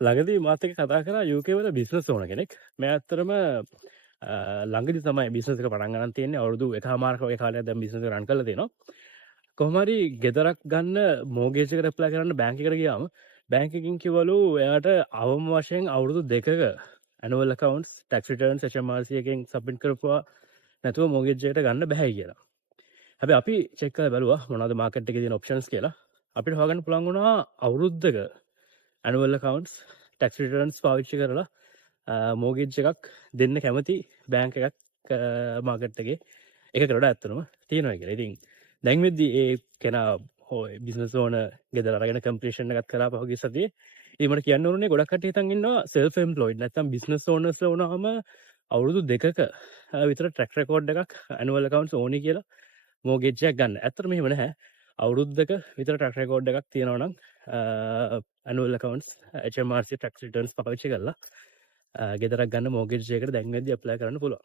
ළඟදී මාත් එක්ක කතා කරා UK වල බිස්නස් ඕන කෙනෙක්. මම ඇත්තටම ළඟදී තමයි බිස්නස් එක පටන් ගන්න තියෙන්නේ. අවුරුදු 1කමාරක වගේ කාලයක් දැන් බිස්නස් එක රන් කරලා තියෙනවා. කොහොම හරි ගෙදරක් ගන්න මෝගේජ් එකට ඇප්ලයි කරන්න බැංක් එකට ගියාම බැංක් එකකින් කිව්වලු එයාට අවම වශයෙන් අවුරුදු 2ක annual accounts tax returns HMRC එකෙන් සබ්මිට් කරපුවා නැතුව මෝගේජ් එකට ගන්න බෑ කියලා. හැබැයි අපි චෙක් කරලා බැලුවා මොනවද මාකට් එකේ තියෙන ඔප්ෂන්ස් කියලා. අපිට හොයාගන්න පුළුවන් වුණා අවුරුද්දක annual accounts tax returns පාවිච්චි කරලා මෝගේජ් එකක් දෙන්න කැමති බැංක් එකක් මාකට් එකේ එක කරට ඇත්තනම තියෙනවා කියලා. ඉතින් දැන් වෙද්දි ඒ කෙනා හොය බිස්නස් ඕන ගෙදර අරගෙන කම්ප්ලීෂන් එකක් කරා පහුගිය සතියේ. ඉතින් මට කියන්න ඕනේ ගොඩක් කට්ටිය හිතන් ඉන්නවා self employed නැත්නම් බිස්නස් ඕනර්ස්ලා වුණාම අවුරුදු 2ක විතර ට්‍රැක් රෙකෝඩ් එකක් annual accounts ඕනේ කියලා මෝගේජ් එකක් ගන්න. ඇත්තටම එහෙම නැහැ. අවුරුද්දක විතර ට්‍රැක් රෙකෝඩ් එකක් තියෙනවා නම් annual accounts HMRC tax returns පාවිච්චි කරලා ගෙදරක් ගන්න මෝගේජ් එකකට දැන් වෙද්දි ඇප්ලයි කරන්න පුළුවන්.